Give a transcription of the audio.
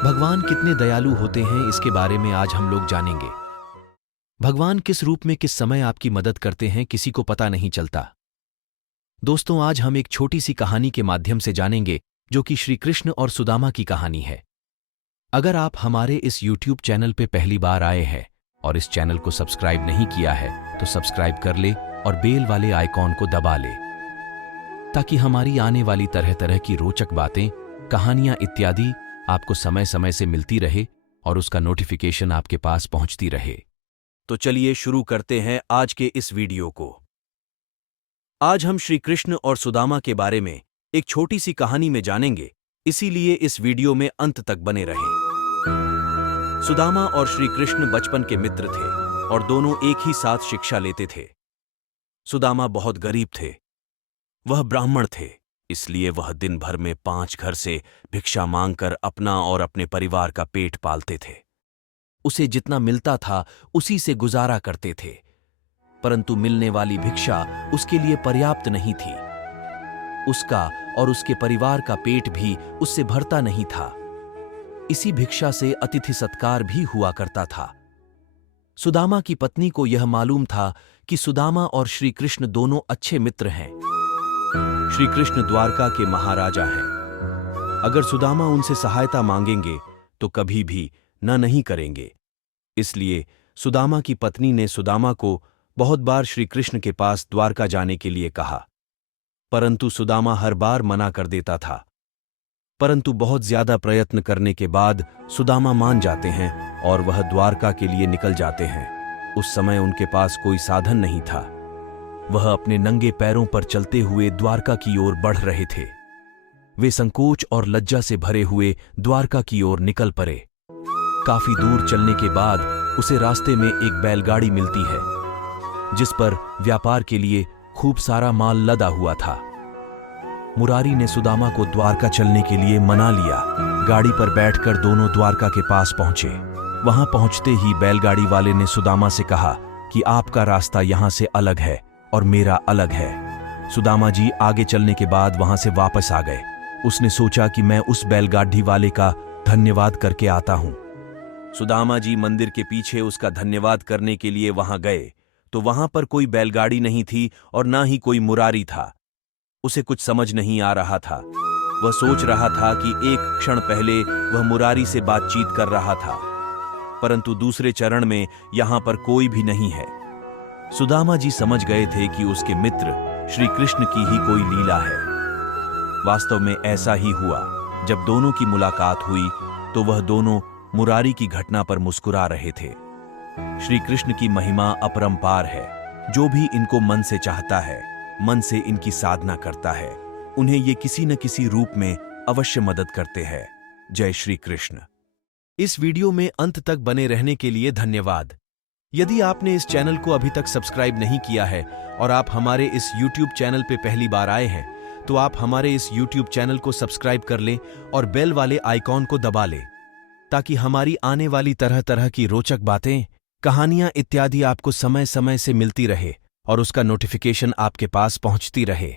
भगवान कितने दयालु होते हैं इसके बारे में आज हम लोग जानेंगे। भगवान किस रूप में किस समय आपकी मदद करते हैं किसी को पता नहीं चलता। दोस्तों, आज हम एक छोटी सी कहानी के माध्यम से जानेंगे जो कि श्री कृष्ण और सुदामा की कहानी है। अगर आप हमारे इस YouTube चैनल पे पहली बार आए हैं और इस चैनल को सब्सक्राइब नहीं किया है तो सब्सक्राइब कर ले और बेल वाले आइकॉन को दबा ले ताकि हमारी आने वाली तरह तरह की रोचक बातें, कहानियां इत्यादि आपको समय समय से मिलती रहे और उसका नोटिफिकेशन आपके पास पहुंचती रहे। तो चलिए शुरू करते हैं आज के इस वीडियो को। आज हम श्री कृष्ण और सुदामा के बारे में एक छोटी सी कहानी में जानेंगे, इसीलिए इस वीडियो में अंत तक बने रहें। सुदामा और श्री कृष्ण बचपन के मित्र थे और दोनों एक ही साथ शिक्षा लेते थे। सुदामा बहुत गरीब थे, वह ब्राह्मण थे, इसलिए वह दिन भर में 5 घर से भिक्षा मांगकर अपना और अपने परिवार का पेट पालते थे। उसे जितना मिलता था उसी से गुजारा करते थे, परंतु मिलने वाली भिक्षा उसके लिए पर्याप्त नहीं थी। उसका और उसके परिवार का पेट भी उससे भरता नहीं था। इसी भिक्षा से अतिथि सत्कार भी हुआ करता था। सुदामा की पत्नी को यह मालूम था कि सुदामा और श्री कृष्ण दोनों अच्छे मित्र हैं। श्री कृष्ण द्वारका के महाराजा हैं। अगर सुदामा उनसे सहायता मांगेंगे तो कभी भी नहीं करेंगे। इसलिए सुदामा की पत्नी ने सुदामा को बहुत बार श्री कृष्ण के पास द्वारका जाने के लिए कहा, परंतु सुदामा हर बार मना कर देता था। परंतु बहुत ज्यादा प्रयत्न करने के बाद सुदामा मान जाते हैं और वह द्वारका के लिए निकल जाते हैं। उस समय उनके पास कोई साधन नहीं था। वह अपने नंगे पैरों पर चलते हुए द्वारका की ओर बढ़ रहे थे। वे संकोच और लज्जा से भरे हुए द्वारका की ओर निकल पड़े। काफी दूर चलने के बाद उसे रास्ते में एक बैलगाड़ी मिलती है जिस पर व्यापार के लिए खूब सारा माल लदा हुआ था। मुरारी ने सुदामा को द्वारका चलने के लिए मना लिया। गाड़ी पर बैठकर दोनों द्वारका के पास पहुंचे। वहां पहुंचते ही बैलगाड़ी वाले ने सुदामा से कहा कि आपका रास्ता यहां से अलग है और मेरा अलग है। सुदामा जी आगे चलने के बाद वहां से वापस आ गए। उसने सोचा कि मैं उस बैलगाड़ी वाले का धन्यवाद करके आता हूं। सुदामा जी मंदिर के पीछे उसका धन्यवाद करने के लिए वहां गए तो वहां पर कोई बैलगाड़ी नहीं थी और ना ही कोई मुरारी था। उसे कुछ समझ नहीं आ रहा था। वह सोच रहा था कि एक क्षण पहले वह मुरारी से बातचीत कर रहा था, परंतु दूसरे चरण में यहां पर कोई भी नहीं है। सुदामा जी समझ गए थे कि उसके मित्र श्री कृष्ण की ही कोई लीला है। वास्तव में ऐसा ही हुआ। जब दोनों की मुलाकात हुई तो वह दोनों मुरारी की घटना पर मुस्कुरा रहे थे। श्री कृष्ण की महिमा अपरंपार है। जो भी इनको मन से चाहता है, मन से इनकी साधना करता है, उन्हें ये किसी न किसी रूप में अवश्य मदद करते हैं। जय श्री कृष्ण। इस वीडियो में अंत तक बने रहने के लिए धन्यवाद। यदि आपने इस चैनल को अभी तक सब्सक्राइब नहीं किया है और आप हमारे इस YouTube चैनल पे पहली बार आए हैं तो आप हमारे इस YouTube चैनल को सब्सक्राइब कर लें और बेल वाले आइकॉन को दबा लें ताकि हमारी आने वाली तरह तरह की रोचक बातें, कहानियां इत्यादि आपको समय समय से मिलती रहे और उसका नोटिफिकेशन आपके पास पहुंचती रहे।